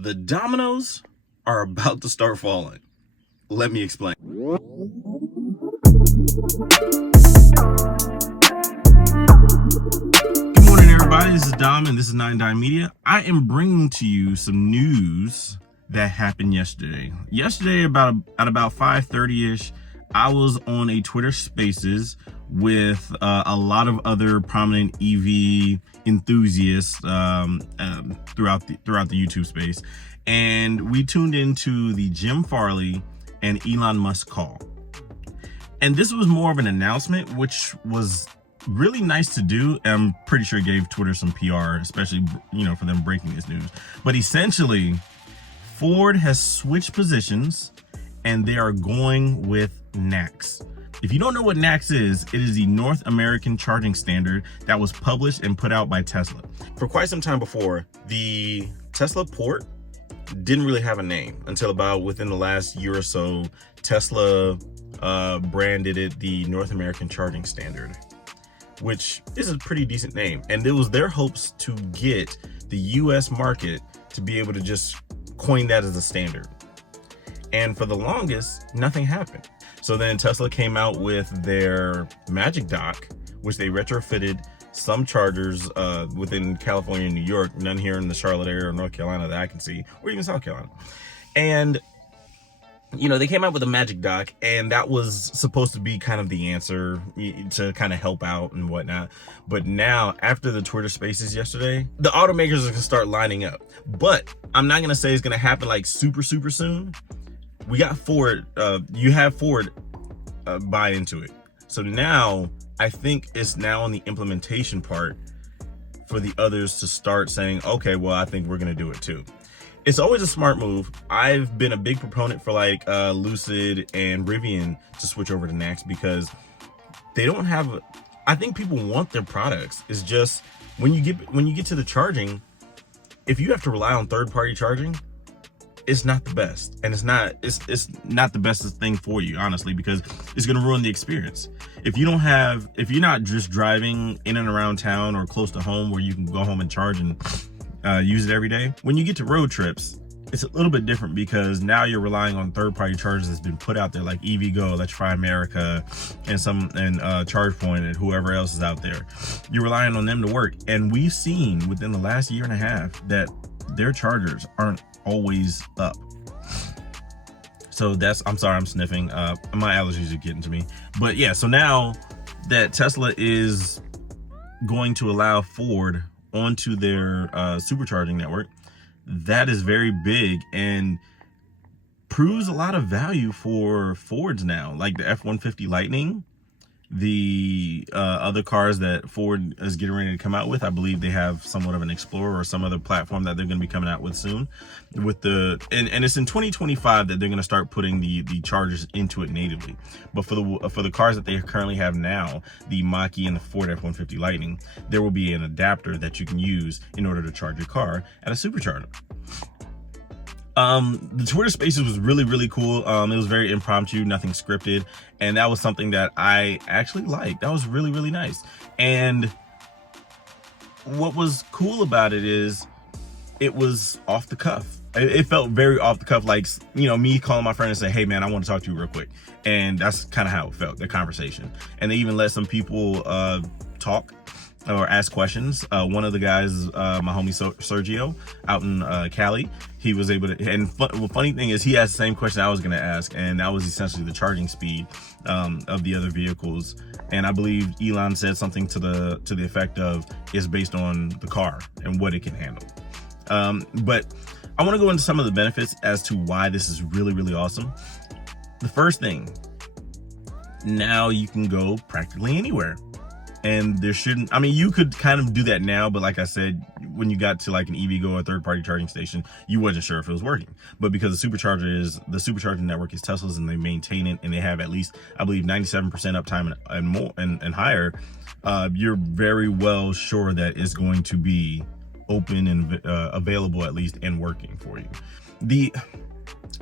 The dominoes are about to start falling. Let me explain. Good morning, everybody. This is Dom, and this is 9 Media. I am bringing to you some news that happened yesterday. Yesterday, at about 5:30ish, I was on a Twitter Spaces with a lot of other prominent EV enthusiasts throughout the YouTube space, and we tuned into the Jim Farley and Elon Musk call. And this was more of an announcement, which was really nice to do. I'm pretty sure it gave Twitter some PR, especially for them breaking this news. But essentially, Ford has switched positions and they are going with NACS. If you don't know what NACS is, it is the North American Charging Standard that was published and put out by Tesla. For quite some time before, the Tesla port didn't really have a name until about within the last year or so. Tesla branded it the North American Charging Standard, which is a pretty decent name. And it was their hopes to get the US market to be able to just coin that as a standard. And for the longest, nothing happened. So then Tesla came out with their Magic Dock, which they retrofitted some chargers within California and New York, none here in the Charlotte area or North Carolina that I can see, or even South Carolina. And, they came out with a Magic Dock, and that was supposed to be kind of the answer to kind of help out and whatnot. But now, after the Twitter Spaces yesterday, the automakers are going to start lining up. But I'm not going to say it's going to happen like super soon. We got Ford, you have Ford buy into it. So now I think it's now on the implementation part for the others to start saying, okay, well, I think we're going to do it too. It's always a smart move. I've been a big proponent for Lucid and Rivian to switch over to NACS because they don't have, I think people want their products. It's just when you get to the charging, if you have to rely on third-party charging, it's not the best, and it's not the best thing for you, honestly, because it's going to ruin the experience. If you're not just driving in and around town or close to home where you can go home and charge and use it every day, when you get to road trips, it's a little bit different because now you're relying on third-party chargers that's been put out there, like EVgo, Electrify America, and ChargePoint, and whoever else is out there. You're relying on them to work, and we've seen within the last year and a half that their chargers aren't always up. So I'm sorry, I'm sniffing. My allergies are getting to me. But yeah, so now that Tesla is going to allow Ford onto their supercharging network, that is very big and proves a lot of value for Fords now, like the F-150 Lightning, the other cars that Ford is getting ready to come out with. I believe they have somewhat of an Explorer or some other platform that they're going to be coming out with soon. With and it's in 2025 that they're going to start putting the chargers into it natively. But for the cars that they currently have now, the Mach-E and the Ford F-150 Lightning, there will be an adapter that you can use in order to charge your car at a supercharger. The Twitter Spaces was really cool. It was very impromptu, nothing scripted, and that was something that I actually liked. That was really nice. And what was cool about it is it was off the cuff. It felt very off the cuff, like me calling my friend and saying, hey man, I want to talk to you real quick. And that's kind of how it felt, the conversation. And they even let some people talk or ask questions. One of the guys, my homie Sergio out in Cali, he was able to, and the funny thing is he asked the same question I was going to ask, and that was essentially the charging speed of the other vehicles. And I believe Elon said something to the effect of it's based on the car and what it can handle. But I want to go into some of the benefits as to why this is really awesome. The first thing, now you can go practically anywhere. And there shouldn't, you could kind of do that now, but like I said, when you got to like an EVgo or third-party charging station, you wasn't sure if it was working. But because the supercharging network is Tesla's and they maintain it, and they have at least, I believe, 97% uptime and more and higher, you're very well sure that it's going to be open and available at least and working for you.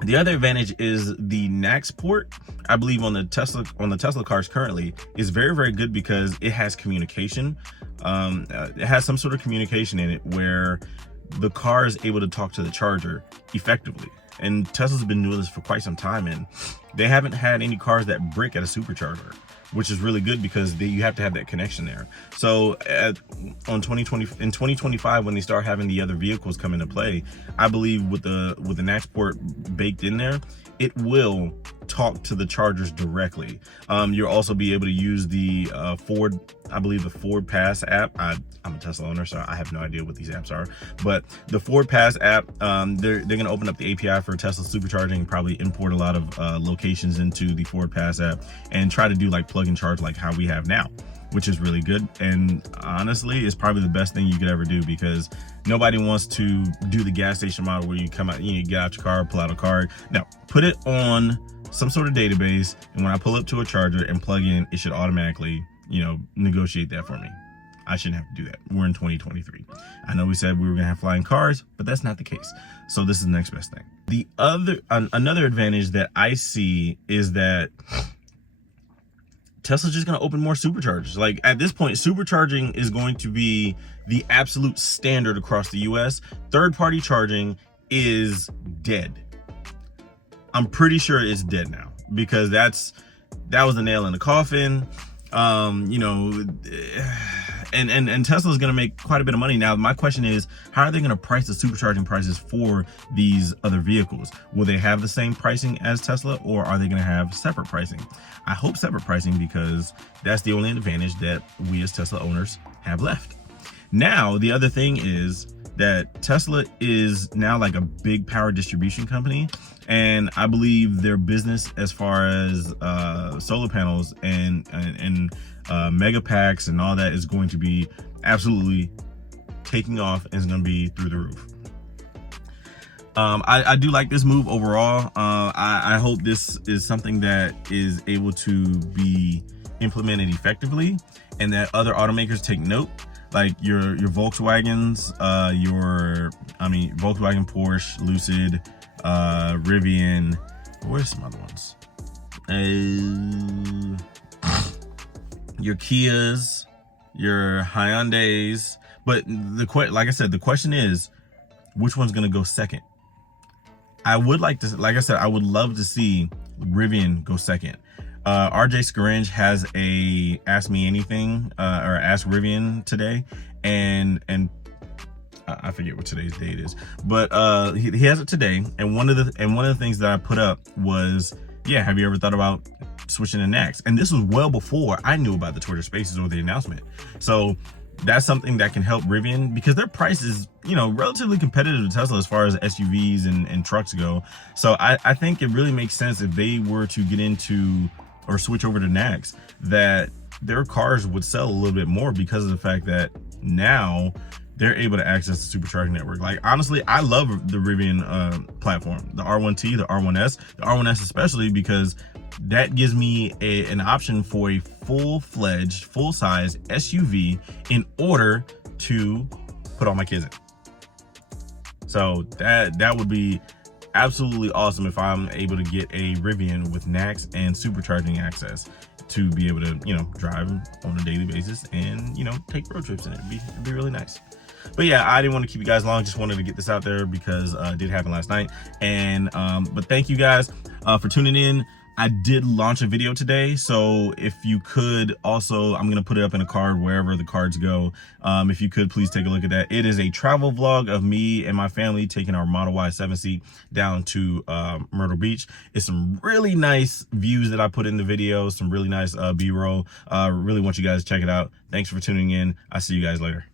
The other advantage is the NACS port, I believe on the Tesla cars currently, is very good because it has communication. It has some sort of communication in it where the car is able to talk to the charger effectively. And Tesla's been doing this for quite some time, and they haven't had any cars that brick at a supercharger, which is really good because you have to have that connection there. So in 2025, when they start having the other vehicles come into play, I believe with the NACS port baked in there, it will talk to the chargers directly. You'll also be able to use the Ford, I believe the Ford Pass app. I'm a Tesla owner, so I have no idea what these apps are, but the Ford Pass app, they're going to open up the API for Tesla supercharging, probably import a lot of locations into the Ford Pass app and try to do like plug and charge like how we have now, which is really good. And honestly, it's probably the best thing you could ever do, because nobody wants to do the gas station model where you come out, you get out your car, pull out a card. No, put it on some sort of database, and when I pull up to a charger and plug in, it should automatically, negotiate that for me. I shouldn't have to do that. We're in 2023. I know we said we were gonna have flying cars, but that's not the case. So this is the next best thing. The another advantage that I see is that Tesla's just going to open more superchargers. Like at this point, supercharging is going to be the absolute standard across the US. Third-party charging is dead. I'm pretty sure it's dead now, because that was the nail in the coffin. And Tesla's going to make quite a bit of money. Now, my question is, how are they going to price the supercharging prices for these other vehicles? Will they have the same pricing as Tesla, or are they going to have separate pricing? I hope separate pricing, because that's the only advantage that we as Tesla owners have left. Now, the other thing is that Tesla is now like a big power distribution company, and I believe their business as far as solar panels and mega packs and all that is going to be absolutely taking off, and it's going to be through the roof. I do like this move overall. I hope this is something that is able to be implemented effectively, and that other automakers take note, like your Volkswagens, Volkswagen, Porsche, Lucid, Rivian. Where's some other ones? Your Kias, your Hyundais. But like I said, the question is, which one's gonna go second? I would like to, like I said, I would love to see Rivian go second. RJ Scaringe has a Ask Me Anything or Ask Rivian today, and I forget what today's date is, but he has it today. And one of the things that I put up was, yeah, have you ever thought about switching to NACS? And this was well before I knew about the Twitter Spaces or the announcement. So that's something that can help Rivian, because their price is, relatively competitive to Tesla as far as SUVs and trucks go. So I think it really makes sense if they were to get into or switch over to NACS, that their cars would sell a little bit more, because of the fact that now they're able to access the supercharging network. Like, honestly, I love the Rivian platform, the R1T, the R1S, the R1S especially, because that gives me an option for a full-fledged, full-size SUV in order to put all my kids in. So that would be absolutely awesome if I'm able to get a Rivian with NACS and supercharging access to be able to, drive on a daily basis and, take road trips in it. It'd be really nice. But yeah, I didn't want to keep you guys long. Just wanted to get this out there because it did happen last night. And but thank you guys for tuning in. I did launch a video today, so if you could also, I'm going to put it up in a card wherever the cards go. If you could, please take a look at that. It is a travel vlog of me and my family taking our Model Y 7-seat down to Myrtle Beach. It's some really nice views that I put in the video, some really nice B-roll. Really want you guys to check it out. Thanks for tuning in. I'll see you guys later.